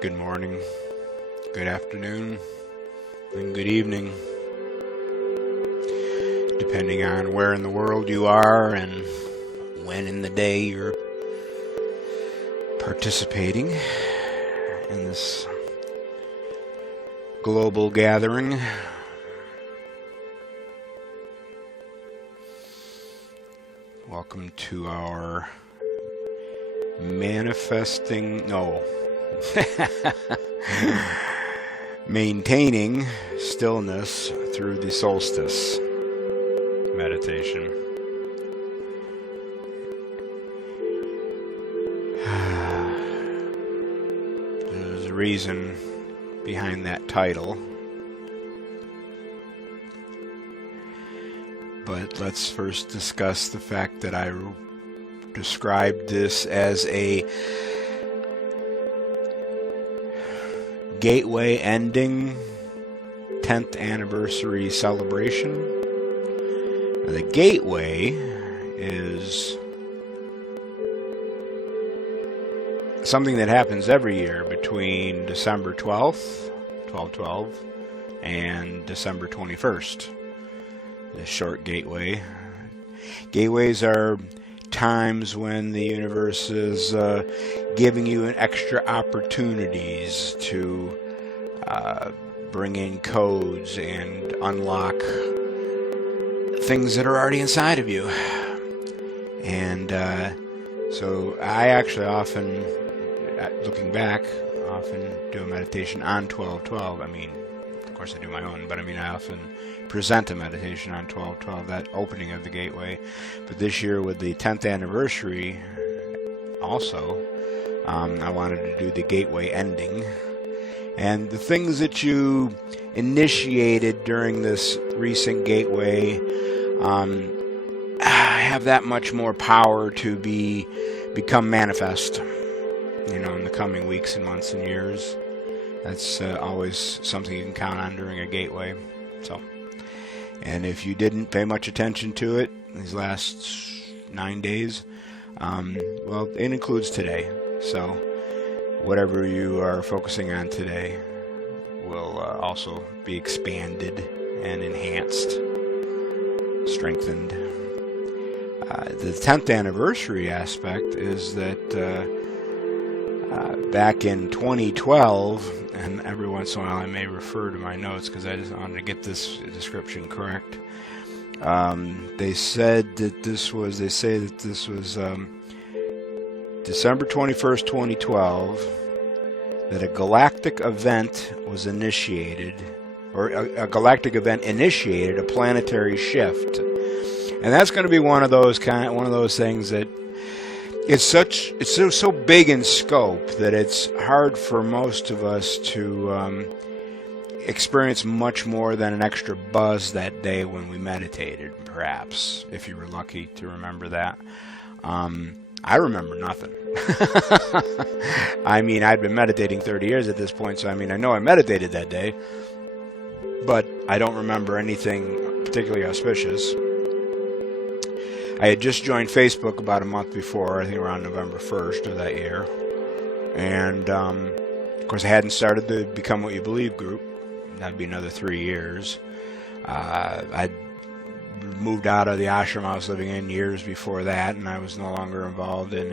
Good morning, good afternoon, and good evening, depending on where in the world you are and when in the day you're participating in this global gathering. Welcome to our maintaining stillness through the solstice meditation. There's a reason behind that title, but let's first discuss the fact that I described this as a gateway ending 10th anniversary celebration. Now, the gateway is something that happens every year between December 12th, 12/12, and December 21st. The short gateway. Gateways are times when the universe is giving you an extra opportunities to bring in codes and unlock things that are already inside of you. And so I actually often, looking back, often do a meditation on 12/12. I mean, of course I do my own, but I often present a meditation on 12/12, that opening of the gateway. But this year with the 10th anniversary also, I wanted to do the gateway ending. And the things that you initiated during this recent gateway have that much more power to become manifest, in the coming weeks and months and years. That's always something you can count on during a gateway. And if you didn't pay much attention to it these last 9 days, well, it includes today. So whatever you are focusing on today will also be expanded and enhanced, strengthened. The 10th anniversary aspect is that back in 2012, and every once in a while I may refer to my notes because I just wanted to get this description correct. They say that this was December 21st, 2012, that a galactic event was initiated, or a galactic event initiated a planetary shift. And that's going to be one of those things that it's so big in scope that it's hard for most of us to experience much more than an extra buzz that day when we meditated, perhaps, if you were lucky to remember that. I remember nothing. I'd been meditating 30 years at this point, so I know I meditated that day, but I don't remember anything particularly auspicious. I had just joined Facebook about a month before, I think around November 1st of that year. And, of course, I hadn't started the Become What You Believe group. That'd be another 3 years. I'd moved out of the ashram I was living in years before that, and I was no longer involved in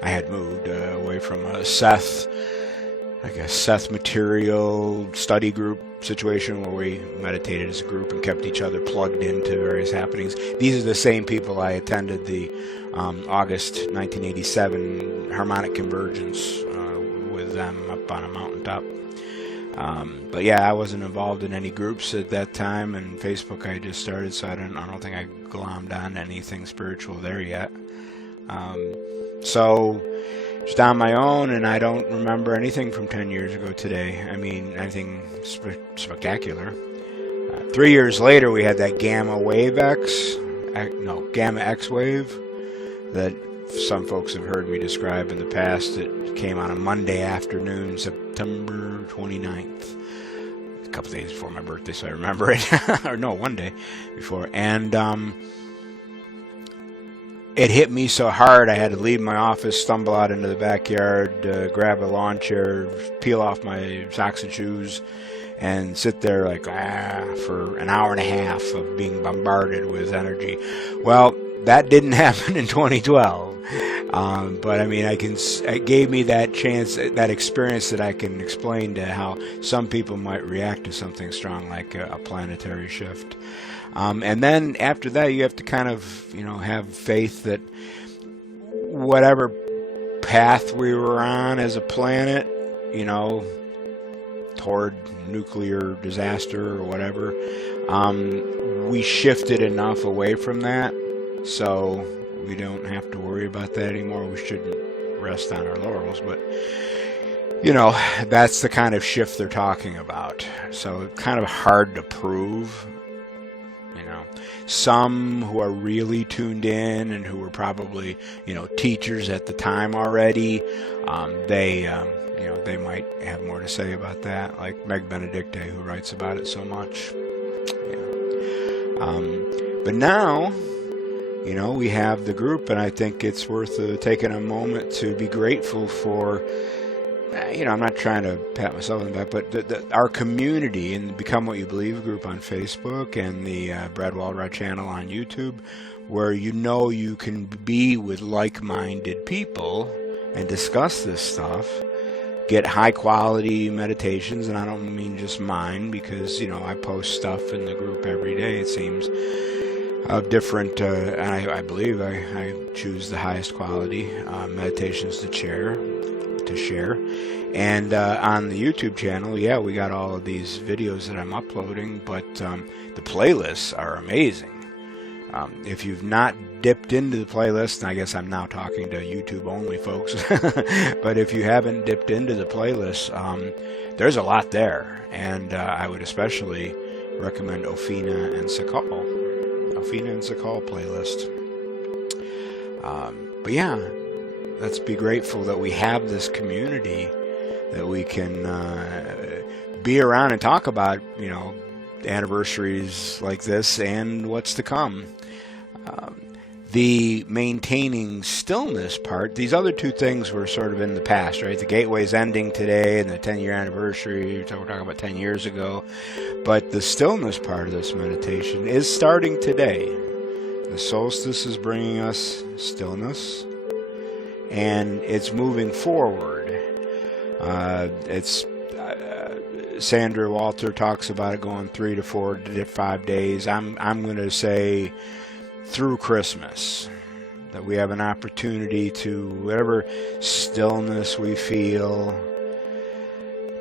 I had moved away from a Seth material study group situation where we meditated as a group and kept each other plugged into various happenings. These are the same people I attended the August 1987 harmonic convergence with them up on a mountaintop. But yeah, I wasn't involved in any groups at that time, and Facebook I just started, so I don't think I glommed on anything spiritual there yet. So just on my own, and I don't remember anything from 10 years ago today. Anything spectacular. 3 years later, we had that Gamma X wave that some folks have heard me describe in the past. It came on a Monday afternoon, September 29th. A couple days before my birthday, so I remember it. Or no, one day before. And it hit me so hard I had to leave my office, stumble out into the backyard, grab a lawn chair, peel off my socks and shoes, and sit there like for an hour and a half of being bombarded with energy. Well, that didn't happen in 2012. But I mean, it gave me that chance, that experience that I can explain to how some people might react to something strong like a planetary shift. And then after that, you have to kind of, have faith that whatever path we were on as a planet, toward nuclear disaster or whatever, we shifted enough away from that, so we don't have to worry about that anymore. We shouldn't rest on our laurels, but that's the kind of shift they're talking about. So it's kind of hard to prove. Some who are really tuned in and who were probably teachers at the time already, they might have more to say about that, like Meg Benedicte, who writes about it so much. But now, we have the group, and I think it's worth taking a moment to be grateful for. I'm not trying to pat myself on the back, but our community and Become What You Believe group on Facebook and the Brad Walrod channel on YouTube, where you can be with like-minded people and discuss this stuff, get high-quality meditations, and I don't mean just mine, because, I post stuff in the group every day, it seems, of different, and I believe I choose the highest quality meditations to share. And on the YouTube channel, we got all of these videos that I'm uploading, but the playlists are amazing. If you've not dipped into the playlist, and I guess I'm now talking to YouTube only folks, but if you haven't dipped into the playlist, there's a lot there, and I would especially recommend Ofina and Sakal playlist. But yeah, let's be grateful that we have this community that we can be around and talk about, anniversaries like this and what's to come. The maintaining stillness part, these other two things were sort of in the past, right? The gateway's ending today and the 10-year anniversary, we're talking about 10 years ago. But the stillness part of this meditation is starting today. The solstice is bringing us stillness, and it's moving forward. Sandra Walter talks about it going 3 to 4 to 5 days. I'm going to say through Christmas, that we have an opportunity to, whatever stillness we feel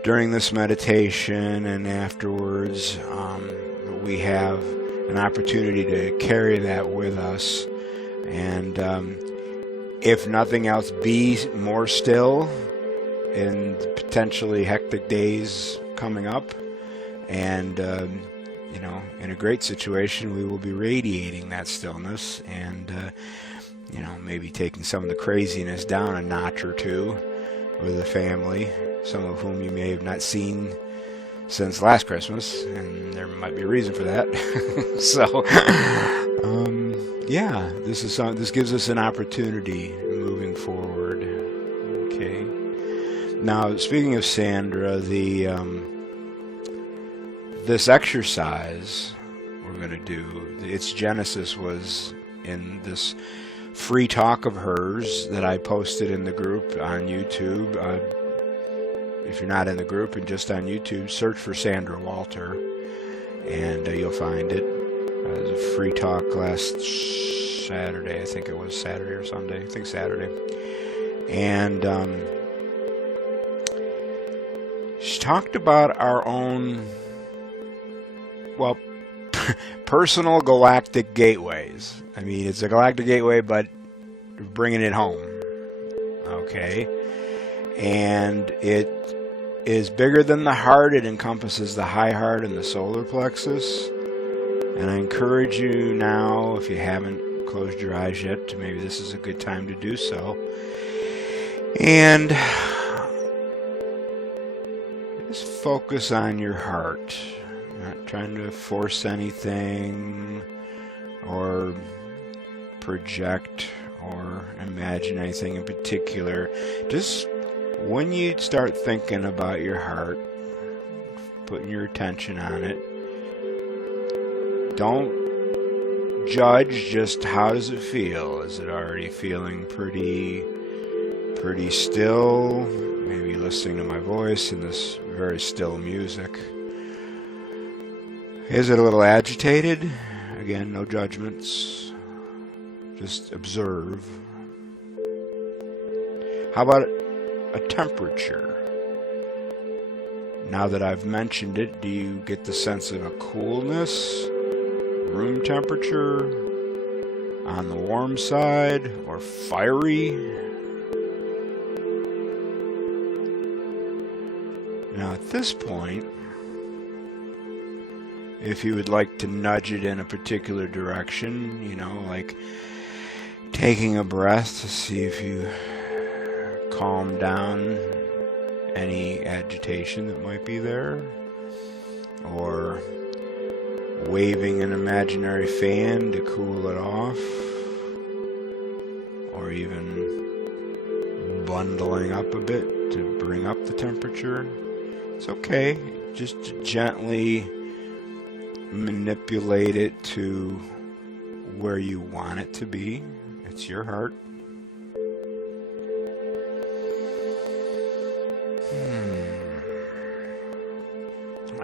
during this meditation and afterwards, we have an opportunity to carry that with us, and if nothing else, be more still in potentially hectic days coming up, and in a great situation we will be radiating that stillness, and maybe taking some of the craziness down a notch or two with the family, some of whom you may have not seen since last Christmas, and there might be a reason for that. So this gives us an opportunity moving forward. Okay. Now, speaking of Sandra, this exercise we're going to do, its genesis was in this free talk of hers that I posted in the group on YouTube. If you're not in the group and just on YouTube, search for Sandra Walter, and you'll find it. It was a free talk last Saturday. I think it was Saturday or Sunday. I think Saturday. And she talked about our own, personal galactic gateways. I mean, it's a galactic gateway, but bringing it home. Okay? And it is bigger than the heart. It encompasses the high heart and the solar plexus. And I encourage you now, if you haven't closed your eyes yet, maybe this is a good time to do so. And just focus on your heart. Not trying to force anything or project or imagine anything in particular. Just when you start thinking about your heart, putting your attention on it, don't judge, just how does it feel? Is it already feeling pretty still? Maybe listening to my voice in this very still music. Is it a little agitated? Again, no judgments. Just observe. How about a temperature? Now that I've mentioned it, do you get the sense of a coolness? Room temperature? On the warm side? Or fiery? Now at this point, if you would like to nudge it in a particular direction, like taking a breath to see if you calm down any agitation that might be there, or waving an imaginary fan to cool it off, or even bundling up a bit to bring up the temperature. It's okay, just to gently manipulate it to where you want it to be. It's your heart.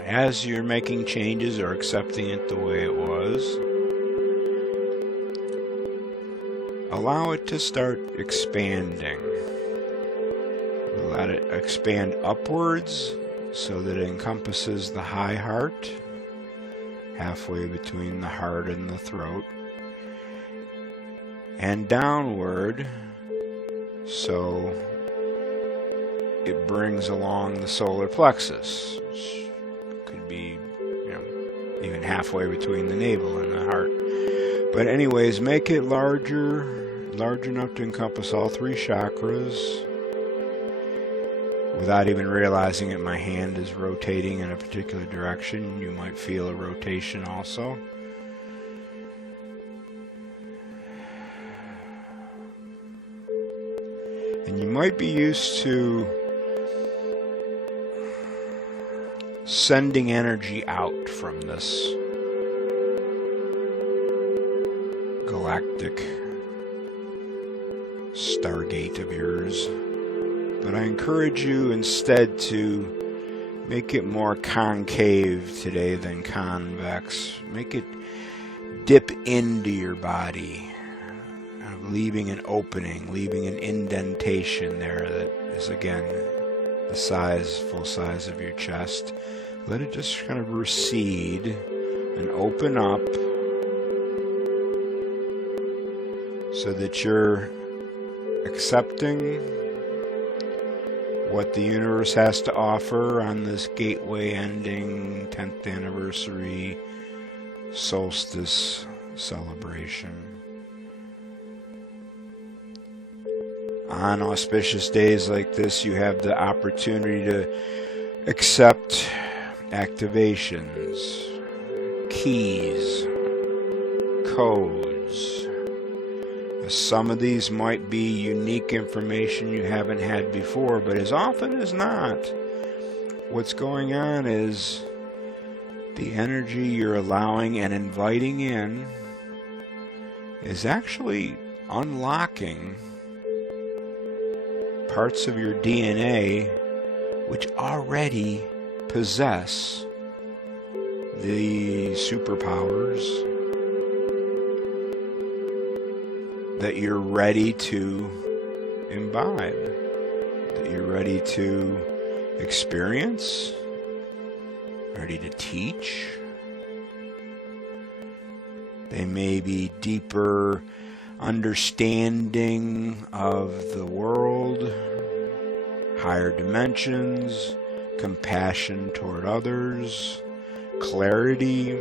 As you're making changes or accepting it the way it was, allow it to start expanding. Let it expand upwards so that it encompasses the high heart, halfway between the heart and the throat, and downward so it brings along the solar plexus, which could be even halfway between the navel and the heart. But anyways, make it large enough to encompass all three chakras. Without even realizing it, my hand is rotating in a particular direction. You might feel a rotation also. And you might be used to sending energy out from this galactic stargate of yours. But I encourage you instead to make it more concave today than convex. Make it dip into your body, leaving an opening, leaving an indentation there that is, again, the full size of your chest. Let it just kind of recede and open up so that you're accepting what the universe has to offer on this gateway ending 10th anniversary solstice celebration. On auspicious days like this, you have the opportunity to accept activations, keys, codes. Some of these might be unique information you haven't had before, but as often as not, what's going on is the energy you're allowing and inviting in is actually unlocking parts of your DNA which already possess the superpowers that you're ready to imbibe, that you're ready to experience, ready to teach. They may be deeper understanding of the world, higher dimensions, compassion toward others, clarity,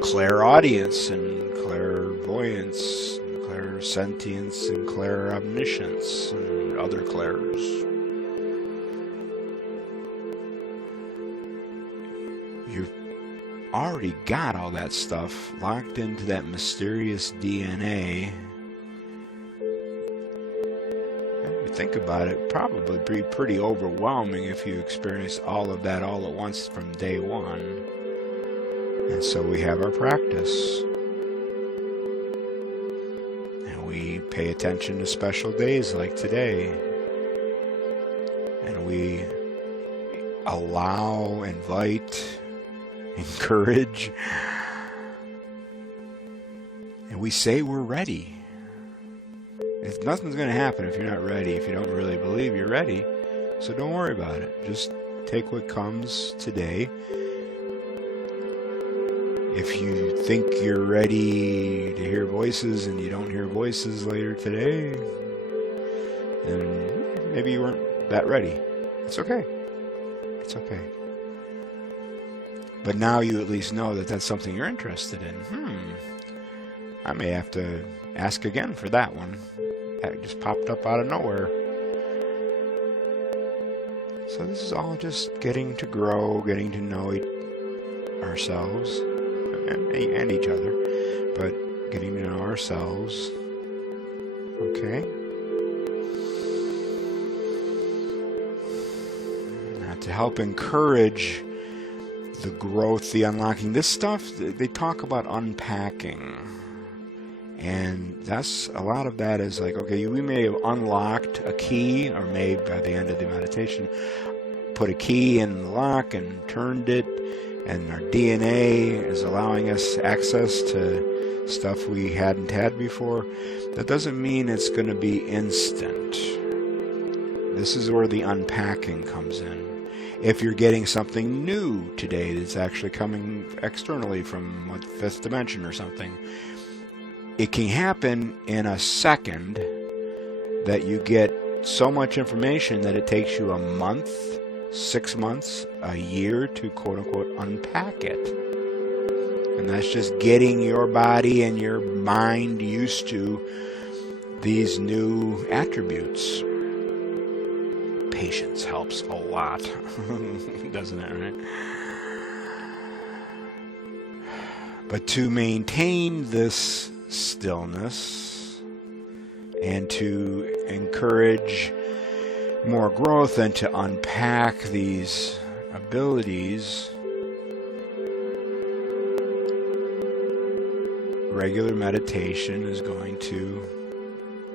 clairaudience and clairvoyance, and clairsentience and clairomniscience, and other clairs. You've already got all that stuff locked into that mysterious DNA think about it, probably be pretty overwhelming if you experience all of that all at once from day one. And so we have our practice. And we pay attention to special days like today. And we allow, invite, encourage, and we say we're ready. Nothing's going to happen if you're not ready, if you don't really believe you're ready. So don't worry about it. Just take what comes today. If you think you're ready to hear voices and you don't hear voices later today, then maybe you weren't that ready. It's okay. It's okay. But now you at least know that that's something you're interested in. I may have to ask again for that one. That just popped up out of nowhere. So this is all just getting to grow, getting to know ourselves and each other, but getting to know ourselves. Okay? Now to help encourage the growth, the unlocking, this stuff, they talk about unpacking. And that's, a lot of that is like, okay, we may have unlocked a key, or maybe by the end of the meditation, put a key in the lock and turned it, and our DNA is allowing us access to stuff we hadn't had before. That doesn't mean it's going to be instant. This is where the unpacking comes in. If you're getting something new today that's actually coming externally from a fifth dimension or something, it can happen in a second that you get so much information that it takes you a month, 6 months, a year to quote-unquote unpack it. And that's just getting your body and your mind used to these new attributes. Patience helps a lot, doesn't it, right? But to maintain this stillness and to encourage more growth and to unpack these abilities, regular meditation is going to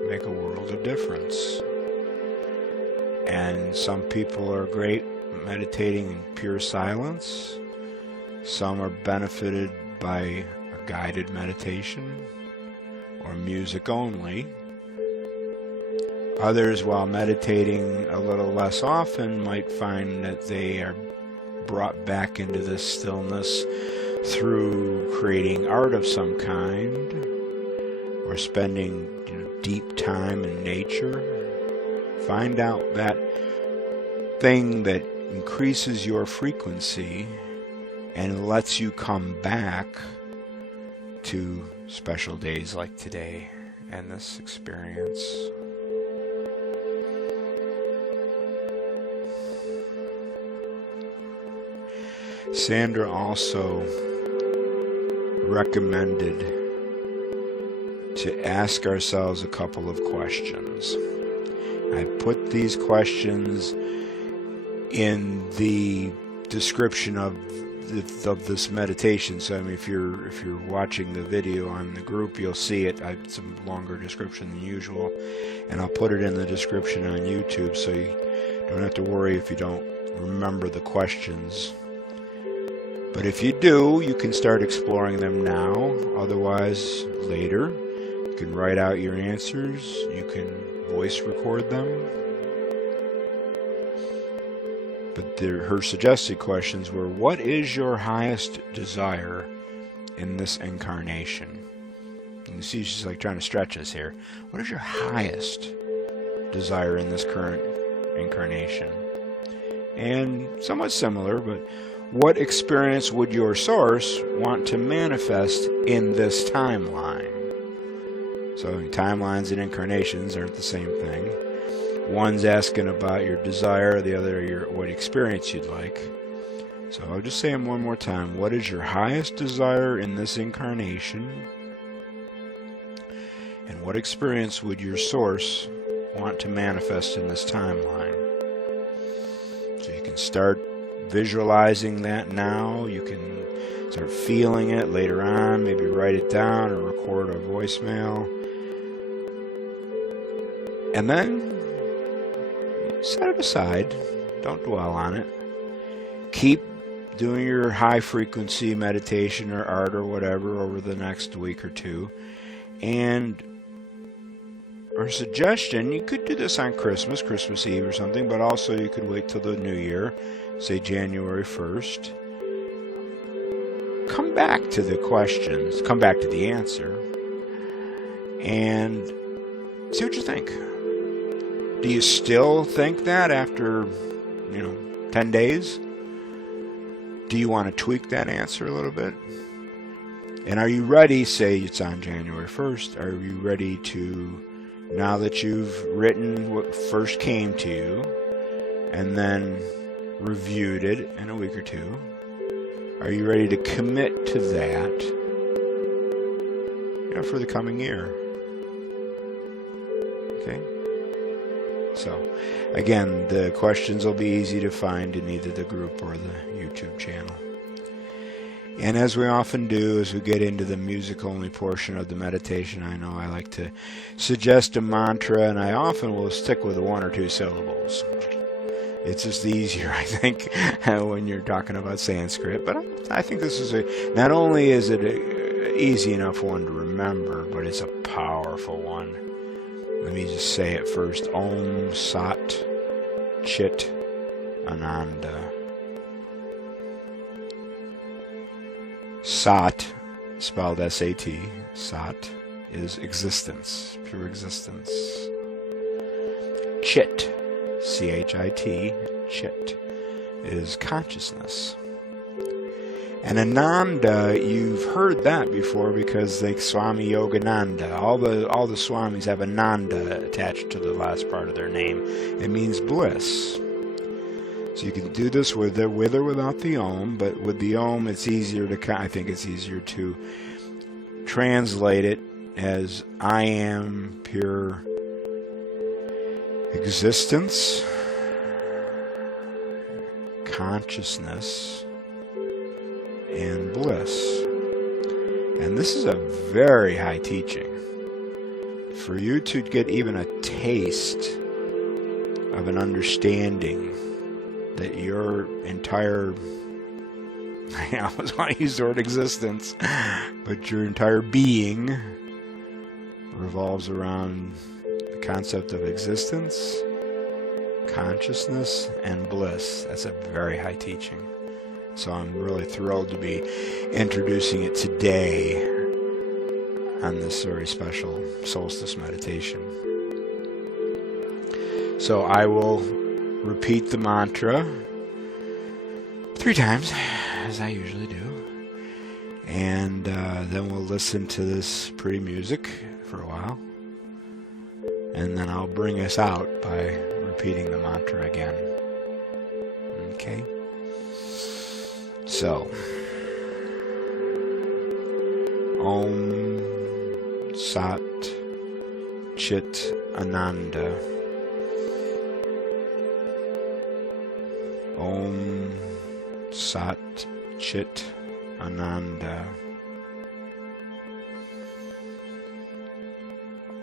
make a world of difference. And some people are great meditating in pure silence. Some are benefited by a guided meditation or music only. Others, while meditating a little less often, might find that they are brought back into this stillness through creating art of some kind or spending deep time in nature. Find out that thing that increases your frequency and lets you come back to special days like today and this experience. Sandra also recommended to ask ourselves a couple of questions. I put these questions in the description of this meditation. So I mean, if you're watching the video on the group, you'll see it. It's a longer description than usual, and I'll put it in the description on YouTube, so you don't have to worry if you don't remember the questions. But if you do, you can start exploring them now. Otherwise, later, you can write out your answers. You can voice record them. But her suggested questions were, what is your highest desire in this incarnation? And you see she's like trying to stretch us here. What is your highest desire in this current incarnation? And somewhat similar, but what experience would your source want to manifest in this timeline? So timelines and incarnations aren't the same thing. One's asking about your desire, the other what experience you'd like. So I'll just say them one more time. What is your highest desire in this incarnation? And what experience would your source want to manifest in this timeline. So you can start visualizing that now. You can start feeling it later on. Maybe write it down or record a voicemail. And then set it aside. Don't dwell on it. Keep doing your high frequency meditation or art or whatever over the next week or two. And our suggestion, you could do this on Christmas Eve or something, but also you could wait till the new year, say January 1st. Come back to the questions, come back to the answer, and see what you think. Do you still think that after, 10 days? Do you want to tweak that answer a little bit? And are you ready, say it's on January 1st, are you ready to, now that you've written what first came to you, and then reviewed it in a week or two, are you ready to commit to that, for the coming year? Okay? So, again, the questions will be easy to find in either the group or the YouTube channel. And as we often do, as we get into the music-only portion of the meditation, I know I like to suggest a mantra, and I often will stick with 1 or 2 syllables. It's just easier, I think, when you're talking about Sanskrit. But I think this is not only is it a easy enough one to remember, but it's a powerful one. Let me just say it first. Om Sat Chit Ananda. Sat, spelled S-A-T, Sat is existence, pure existence. Chit, C-H-I-T, Chit, is consciousness. And Ananda, you've heard that before because like Swami Yogananda, all the Swamis have Ananda attached to the last part of their name. It means bliss. So you can do this with or without the Om, but with the Om it's easier to, I think it's easier to translate it as I am pure existence, consciousness, and bliss. And this is a very high teaching. For you to get even a taste of an understanding that your entire, I always want to use the word existence, but your entire being revolves around the concept of existence, consciousness, and bliss. That's a very high teaching. So I'm really thrilled to be introducing it today on this very special solstice meditation. So I will repeat the mantra 3 times, as I usually do. And then we'll listen to this pretty music for a while. And then I'll bring us out by repeating the mantra again. Okay? So, Om Sat Chit Ananda. Om Sat Chit Ananda.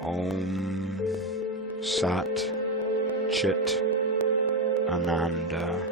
Om Sat Chit Ananda.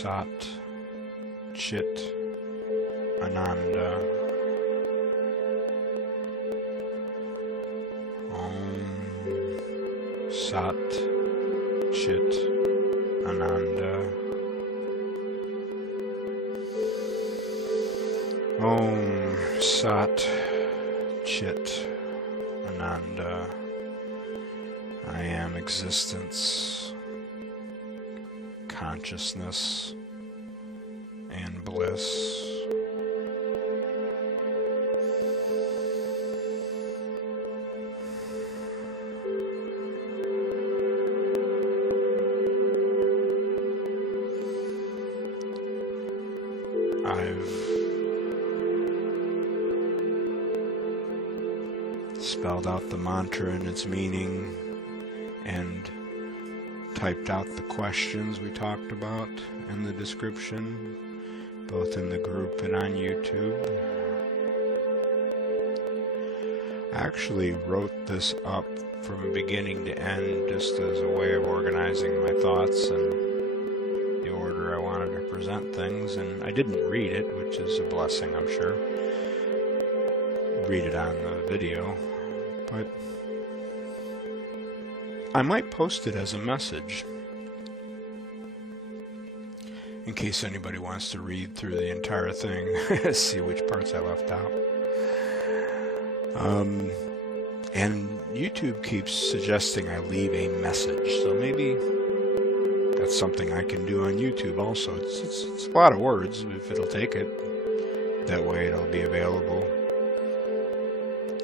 Sat Chit Ananda. Om Sat Chit Ananda. Om Sat Chit Ananda. I am existence, consciousness, and bliss. I've spelled out the mantra and its meaning and typed out the questions we talked about in the description, both in the group and on YouTube. I actually wrote this up from beginning to end just as a way of organizing my thoughts and the order I wanted to present things, and I didn't read it, which is a blessing, I'm sure. Read it on the video, but I might post it as a message in case anybody wants to read through the entire thing, see which parts I left out. And YouTube keeps suggesting I leave a message, so maybe that's something I can do on YouTube also. It's a lot of words, if it'll take it. That way it'll be available.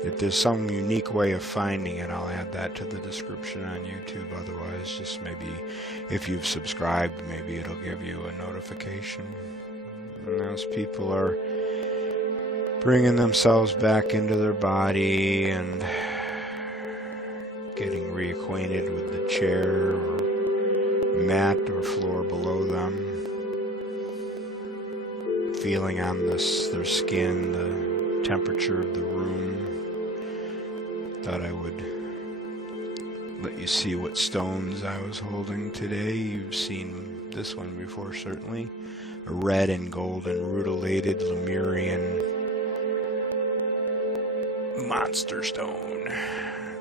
If there's some unique way of finding it, I'll add that to the description on YouTube. Otherwise, just maybe if you've subscribed, maybe it'll give you a notification. And as people are bringing themselves back into their body and getting reacquainted with the chair or mat or floor below them, feeling on their skin the temperature of the room, thought I would let you see what stones I was holding today. You've seen this one before, certainly. A red and golden rutilated Lemurian monster stone.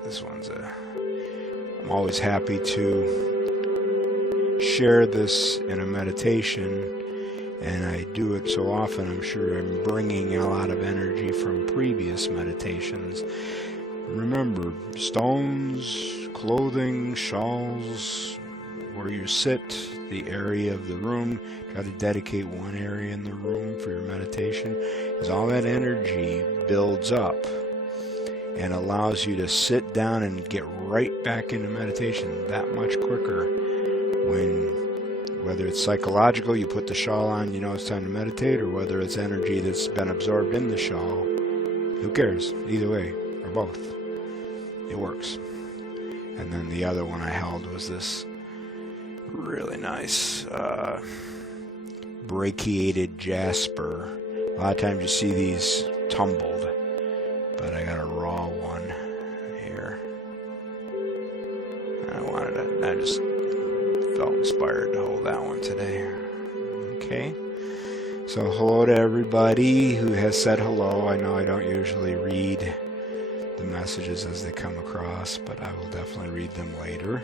This one's I'm always happy to share this in a meditation, and I do it so often I'm sure I'm bringing a lot of energy from previous meditations. Remember, stones, clothing, shawls, where you sit, the area of the room, try to dedicate one area in the room for your meditation, because all that energy builds up and allows you to sit down and get right back into meditation that much quicker. Whether it's psychological, you put the shawl on, you know it's time to meditate, or whether it's energy that's been absorbed in the shawl, who cares? Either way, or both. It works. And then the other one I held was this really nice brachiated jasper. A lot of times you see these tumbled, but I got a raw one here. I just felt inspired to hold that one today. Okay. So hello to everybody who has said hello. I know I don't usually read the messages as they come across, but I will definitely read them later.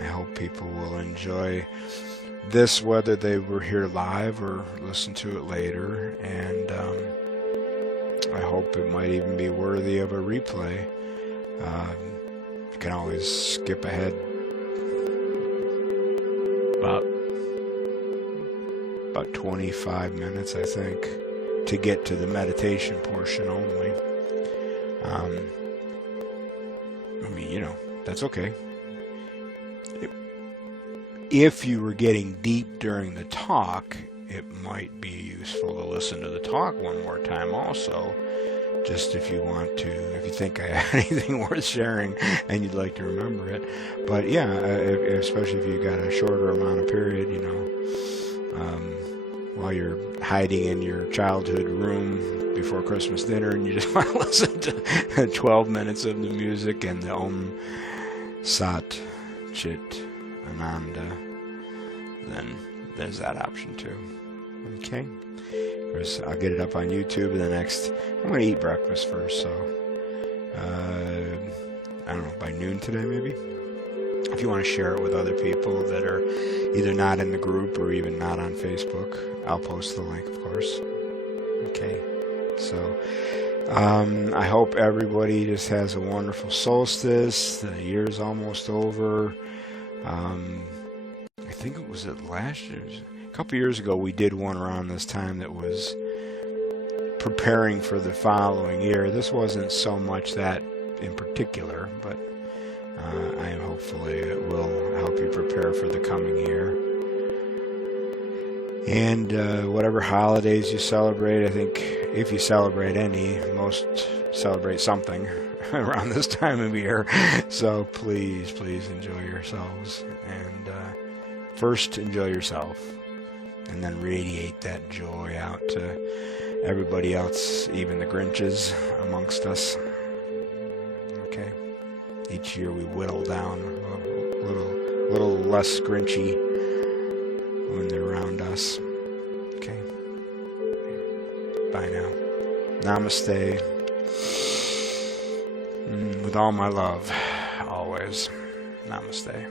I hope people will enjoy this, whether they were here live or listen to it later, and I hope it might even be worthy of a replay. You can always skip ahead about 25 minutes, I think, to get to the meditation portion only. That's okay. If you were getting deep during the talk, it might be useful to listen to the talk one more time also, just if you want to, if you think I have anything worth sharing and you'd like to remember it. But yeah, especially if you got a shorter amount of period, while you're hiding in your childhood room before Christmas dinner and you just want to listen to 12 minutes of the music and the Om Sat Chit Ananda, then there's that option too. Okay. I'll get it up on YouTube in the next. I'm going to eat breakfast first, so I don't know, by noon today maybe. If you want to share it with other people that are either not in the group or even not on Facebook, I'll post the link, of course. Okay. So I hope everybody just has a wonderful solstice. The year's almost over. I think it was last year. A couple years ago we did one around this time that was preparing for the following year. This wasn't so much that in particular, but I am hopefully it will help you prepare for the coming year. And whatever holidays you celebrate, I think if you celebrate any, most celebrate something around this time of year. So please enjoy yourselves. And first enjoy yourself, and then radiate that joy out to everybody else, even the Grinches amongst us. Okay. Each year we whittle down a little less Grinchy when they're around us. Okay. Bye now. Namaste. With all my love, always. Namaste.